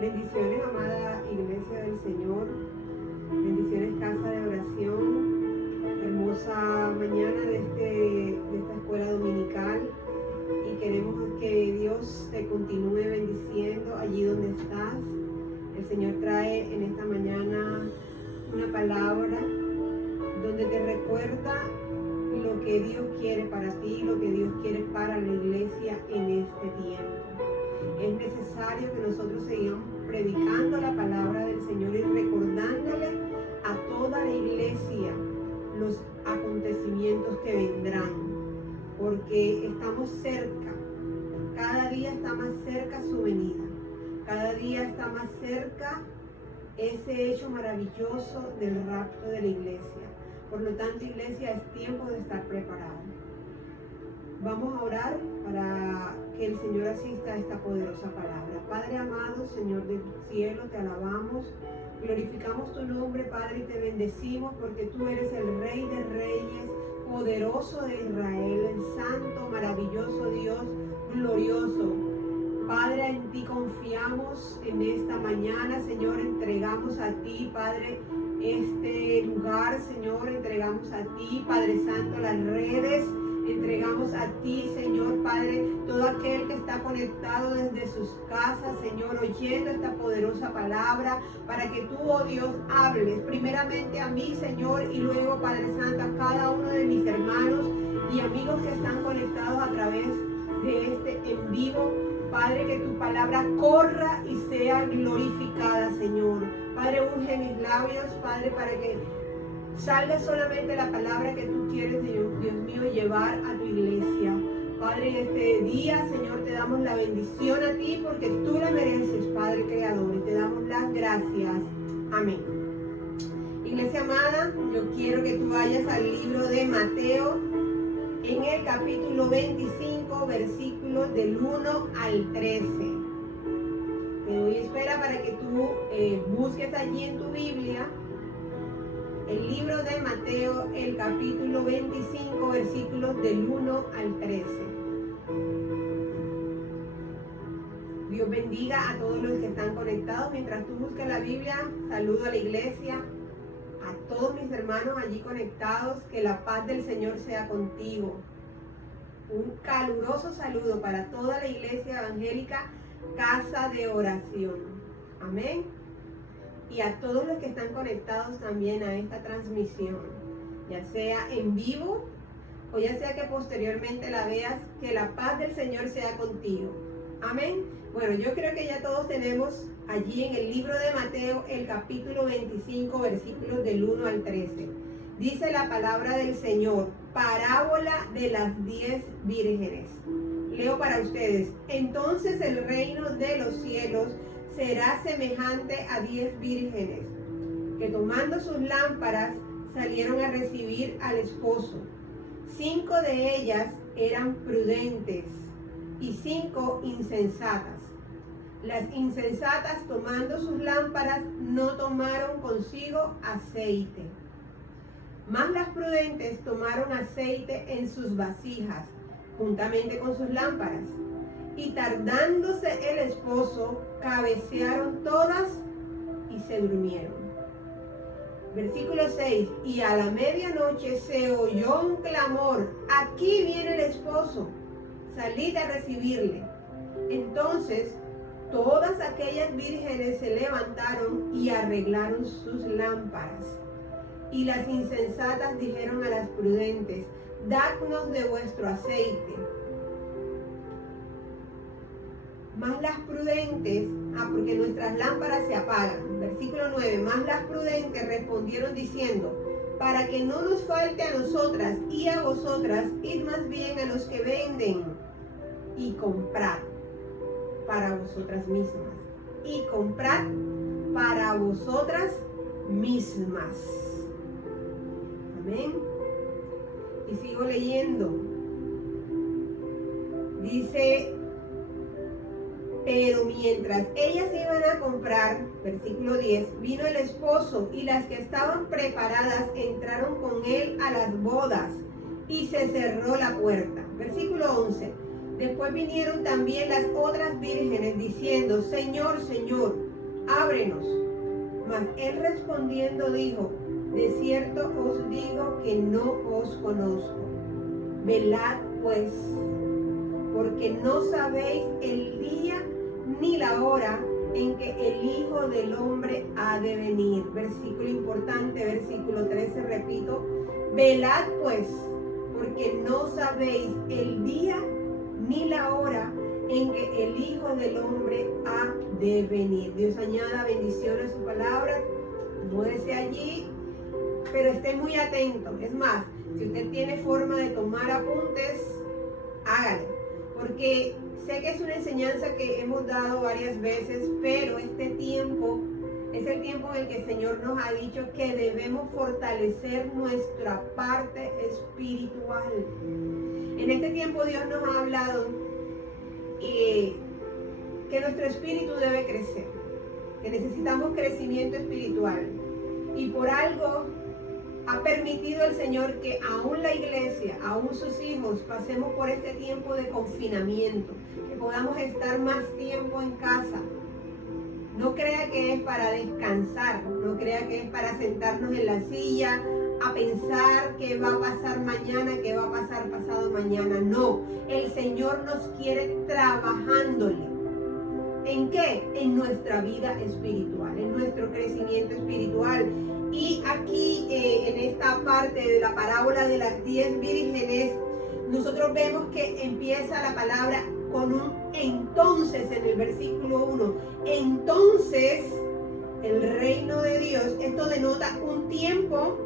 Bendiciones, amada Iglesia del Señor. Bendiciones, casa de oración. Hermosa mañana de esta escuela dominical. Y queremos que Dios te continúe bendiciendo allí donde estás. El Señor trae en esta mañana una palabra donde te recuerda lo que Dios quiere para ti, lo que Dios quiere para la iglesia en este tiempo. Es necesario que nosotros sigamos predicando la palabra del Señor y recordándole a toda la iglesia los acontecimientos que vendrán, porque estamos cerca, cada día está más cerca su venida, cada día está más cerca ese hecho maravilloso del rapto de la iglesia. Por lo tanto, iglesia, es tiempo de estar preparada. Vamos a orar para que el Señor asista a esta poderosa palabra. Padre amado, Señor del cielo, te alabamos, glorificamos tu nombre, Padre, y te bendecimos porque tú eres el Rey de Reyes, poderoso de Israel, el santo, maravilloso Dios, glorioso. Padre, en ti confiamos en esta mañana, Señor, entregamos a ti, Padre, este lugar, Señor, entregamos a ti, Padre Santo, las redes, entregamos a ti, Señor, Padre, todo aquel que está conectado desde sus casas, Señor, oyendo esta poderosa palabra, para que tú, oh Dios, hables primeramente a mí, Señor, y luego, Padre Santo, a cada uno de mis hermanos y amigos que están conectados a través de este en vivo. Padre, que tu palabra corra y sea glorificada, Señor. Padre, unge mis labios, Padre, para que salga solamente la palabra que tú quieres, Dios mío, llevar a tu iglesia. Padre, en este día, Señor, te damos la bendición a ti porque tú la mereces, Padre Creador, y te damos las gracias. Amén. Iglesia amada, yo quiero que tú vayas al libro de Mateo, en el capítulo 25, versículos del 1 al 13. Te doy espera para que tú busques allí en tu Biblia el libro de Mateo, el capítulo 25, versículos del 1 al 13. Dios bendiga a todos los que están conectados. Mientras tú buscas la Biblia, saludo a la iglesia, a todos mis hermanos allí conectados, que la paz del Señor sea contigo. Un caluroso saludo para toda la iglesia evangélica, casa de oración. Amén. Y a todos los que están conectados también a esta transmisión, ya sea en vivo o ya sea que posteriormente la veas, que la paz del Señor sea contigo. Amén. Bueno, yo creo que ya todos tenemos allí en el libro de Mateo el capítulo 25, versículos del 1 al 13. Dice la palabra del Señor, parábola de las 10 vírgenes. Leo para ustedes. Entonces el reino de los cielos será semejante a 10 vírgenes, que tomando sus lámparas salieron a recibir al esposo. 5 de ellas eran prudentes y 5 insensatas. Las insensatas, tomando sus lámparas, no tomaron consigo aceite. Mas las prudentes tomaron aceite en sus vasijas, juntamente con sus lámparas. Y tardándose el esposo, cabecearon todas y se durmieron. Versículo 6. Y a la medianoche se oyó un clamor: aquí viene el esposo, salid a recibirle. Entonces todas aquellas vírgenes se levantaron y arreglaron sus lámparas. Y las insensatas dijeron a las prudentes: dadnos de vuestro aceite. Más las prudentes, porque nuestras lámparas se apagan. Versículo 9, más las prudentes respondieron diciendo: para que no nos falte a nosotras y a vosotras, id más bien a los que venden y comprad para vosotras mismas. Y comprad para vosotras mismas. Amén. Y sigo leyendo. Dice: pero mientras ellas iban a comprar, versículo 10, vino el esposo, y las que estaban preparadas entraron con él a las bodas, y se cerró la puerta. Versículo 11, Después vinieron también las otras vírgenes diciendo, Señor, Señor, ábrenos. Mas él respondiendo dijo, de cierto os digo que no os conozco. Velad pues, porque no sabéis el día ni la hora en que el Hijo del Hombre ha de venir. Versículo importante, versículo 13, repito. Velad pues, porque no sabéis el día ni la hora en que el Hijo del Hombre ha de venir. Dios añada bendición a su palabra. Múdese allí, pero esté muy atento. Es más, si usted tiene forma de tomar apuntes, hágalo. Porque sé que es una enseñanza que hemos dado varias veces, pero este tiempo es el tiempo en el que el Señor nos ha dicho que debemos fortalecer nuestra parte espiritual. En este tiempo Dios nos ha hablado que nuestro espíritu debe crecer, que necesitamos crecimiento espiritual. Y por algo ha permitido el Señor que aún la iglesia, aún sus hijos, pasemos por este tiempo de confinamiento, que podamos estar más tiempo en casa. No crea que es para descansar, no crea que es para sentarnos en la silla a pensar qué va a pasar mañana, qué va a pasar pasado mañana. No, el Señor nos quiere trabajándole. ¿En qué? En nuestra vida espiritual, en nuestro crecimiento espiritual. Y aquí en esta parte de la parábola de las 10 vírgenes, nosotros vemos que empieza la palabra con un entonces en el versículo 1. Entonces, el reino de Dios, esto denota un tiempo,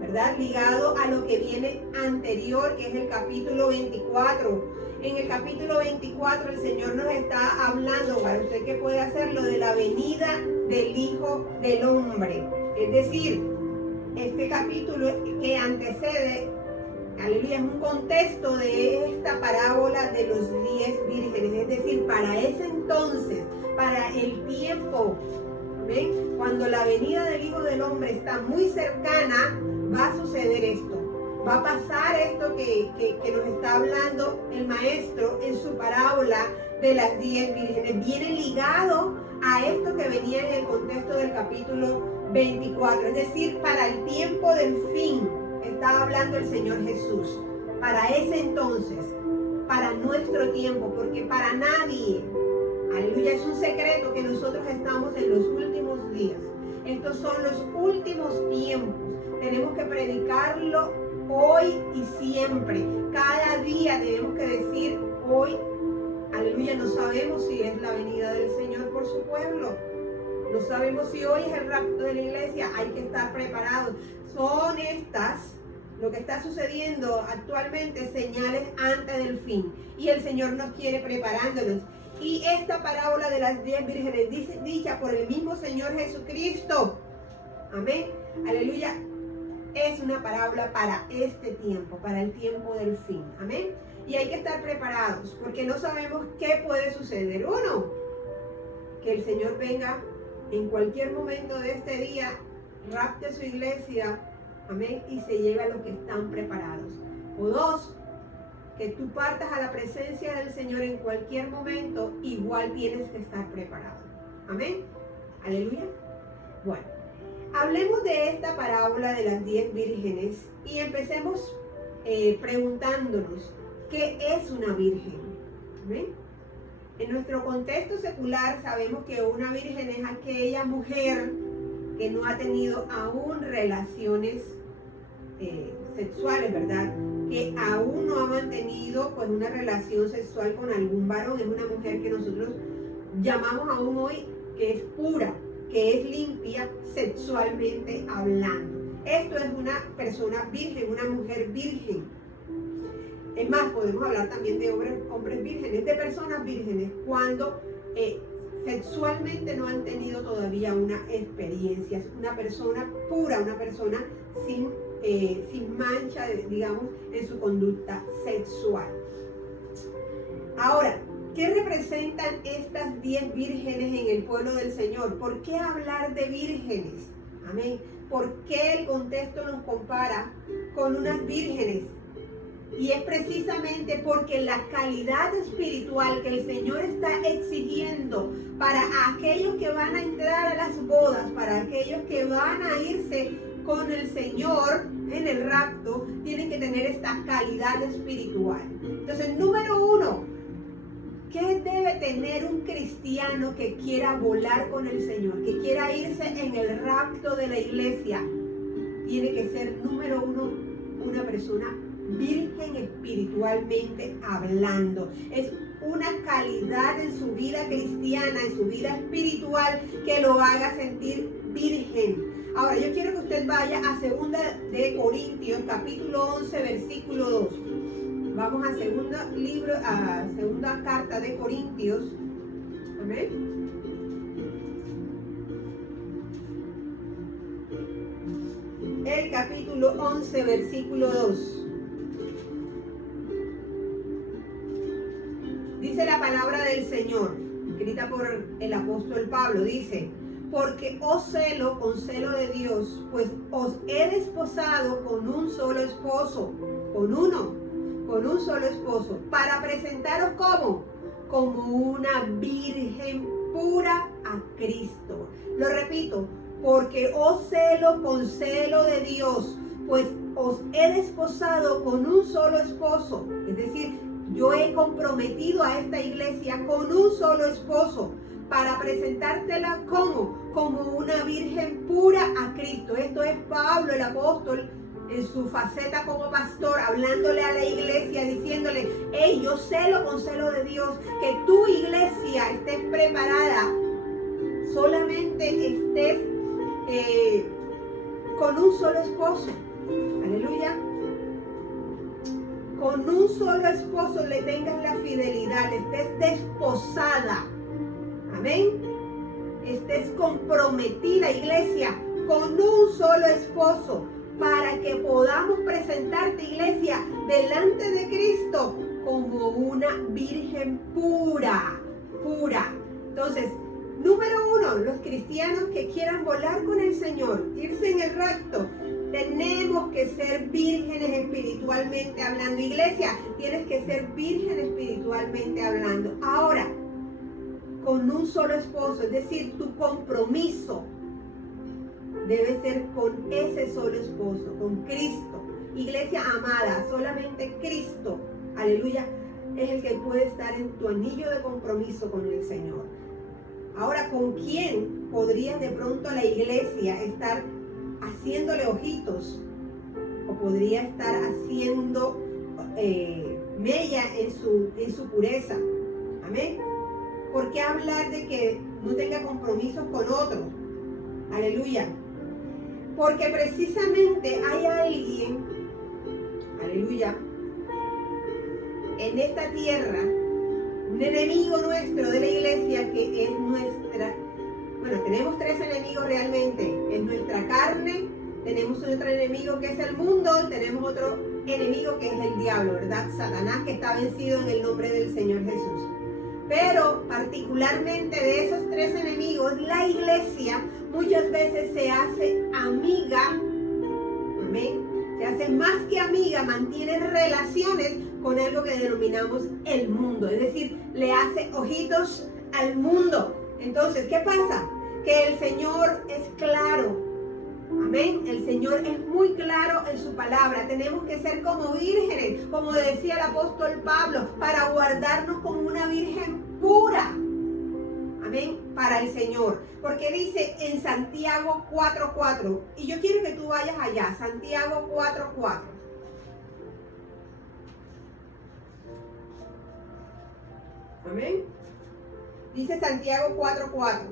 ¿verdad? Ligado a lo que viene anterior, que es el capítulo 24. En el capítulo 24 el Señor nos está hablando, para usted que puede hacerlo, de la venida del Hijo del Hombre. Es decir, este capítulo que antecede, aleluya, es un contexto de esta parábola de los 10 vírgenes. Es decir, para ese entonces, para el tiempo, ¿ven? Cuando la venida del Hijo del Hombre está muy cercana, va a suceder esto. Va a pasar esto que nos está hablando el maestro en su parábola de las 10 vírgenes. Viene ligado a esto que venía en el contexto del capítulo 24. Es decir, para el tiempo del fin, estaba hablando el Señor Jesús. Para ese entonces, para nuestro tiempo, porque para nadie, aleluya, es un secreto que nosotros estamos en los últimos días. Estos son los últimos tiempos. Tenemos que predicarlo hoy y siempre. Cada día tenemos que decir hoy, aleluya, no sabemos si es la venida del Señor por su pueblo. No sabemos si hoy es el rapto de la iglesia. Hay que estar preparados. Son estas, lo que está sucediendo actualmente, señales antes del fin. Y el Señor nos quiere preparándonos. Y esta parábola de las 10 vírgenes, dicha por el mismo Señor Jesucristo, amén, aleluya, es una parábola para este tiempo, para el tiempo del fin, amén. Y hay que estar preparados, porque no sabemos qué puede suceder. Uno, que el Señor venga en cualquier momento de este día, rapte su iglesia, amén, y se lleve a los que están preparados. O dos, que tú partas a la presencia del Señor en cualquier momento, igual tienes que estar preparado. Amén. Aleluya. Bueno, hablemos de esta parábola de las 10 vírgenes y empecemos preguntándonos, ¿qué es una virgen? ¿Amén? En nuestro contexto secular sabemos que una virgen es aquella mujer que no ha tenido aún relaciones sexuales, ¿verdad? Que aún no ha mantenido pues una relación sexual con algún varón. Es una mujer que nosotros llamamos aún hoy que es pura, que es limpia sexualmente hablando. Esto es una persona virgen, una mujer virgen. Es más, podemos hablar también de hombres vírgenes, de personas vírgenes, cuando sexualmente no han tenido todavía una experiencia. Es una persona pura, una persona sin mancha, digamos, en su conducta sexual. Ahora, ¿qué representan estas 10 vírgenes en el pueblo del Señor? ¿Por qué hablar de vírgenes? Amén. ¿Por qué el contexto nos compara con unas vírgenes? Y es precisamente porque la calidad espiritual que el Señor está exigiendo para aquellos que van a entrar a las bodas, para aquellos que van a irse con el Señor en el rapto, tienen que tener esta calidad espiritual. Entonces, número uno, ¿qué debe tener un cristiano que quiera volar con el Señor, que quiera irse en el rapto de la iglesia? Tiene que ser, número uno, una persona virgen espiritualmente hablando. Es una calidad en su vida cristiana, en su vida espiritual, que lo haga sentir virgen. Ahora, yo quiero que usted vaya a 2 de Corintios, capítulo 11, versículo 2. Vamos a segunda carta de Corintios. Amén. El capítulo 11, versículo 2. Dice la palabra del Señor, escrita por el apóstol Pablo, dice: porque os celo con celo de Dios, pues os he desposado con un solo esposo, con un solo esposo, para presentaros como una virgen pura a Cristo. Lo repito, porque os celo con celo de Dios, pues os he desposado con un solo esposo. Es decir, yo he comprometido a esta iglesia con un solo esposo para presentártela como una virgen pura a Cristo. Esto es Pablo, el apóstol, en su faceta como pastor, hablándole a la iglesia, diciéndole: hey, yo celo con celo de Dios que tu iglesia esté preparada, solamente estés con un solo esposo. Aleluya. Con un solo esposo le tengas la fidelidad, estés desposada. Amén. Estés comprometida, iglesia, con un solo esposo, para que podamos presentarte, iglesia, delante de Cristo como una virgen pura. Entonces, número uno, los cristianos que quieran volar con el Señor, irse en el rapto, tenemos que ser vírgenes espiritualmente hablando. Iglesia, tienes que ser virgen espiritualmente hablando. Ahora, con un solo esposo, es decir, tu compromiso debe ser con ese solo esposo, con Cristo. Iglesia amada, solamente Cristo, aleluya, es el que puede estar en tu anillo de compromiso con el Señor. Ahora, ¿con quién podría de pronto la iglesia estar haciéndole ojitos? O podría estar haciendo mella en su pureza. Amén. ¿Por qué hablar de que no tenga compromisos con otros? Aleluya. Porque precisamente hay alguien, aleluya, en esta tierra, un enemigo nuestro de la iglesia, que es nuestra. Bueno, tenemos 3 enemigos realmente. Es nuestra carne, tenemos otro enemigo que es el mundo, tenemos otro enemigo que es el diablo, ¿verdad? Satanás, que está vencido en el nombre del Señor Jesús. Pero particularmente de esos 3 enemigos, la iglesia muchas veces se hace amiga, amén, se hace más que amiga, mantiene relaciones con algo que denominamos el mundo, es decir, le hace ojitos al mundo. Entonces, ¿qué pasa? Que el Señor es claro, amén, el Señor es muy claro en su palabra. Tenemos que ser como vírgenes, como decía el apóstol Pablo, para guardarnos como una virgen pura, amén, para el Señor. Porque dice en Santiago 4:4, y yo quiero que tú vayas allá, Santiago 4:4. Amén. Dice Santiago 4:4.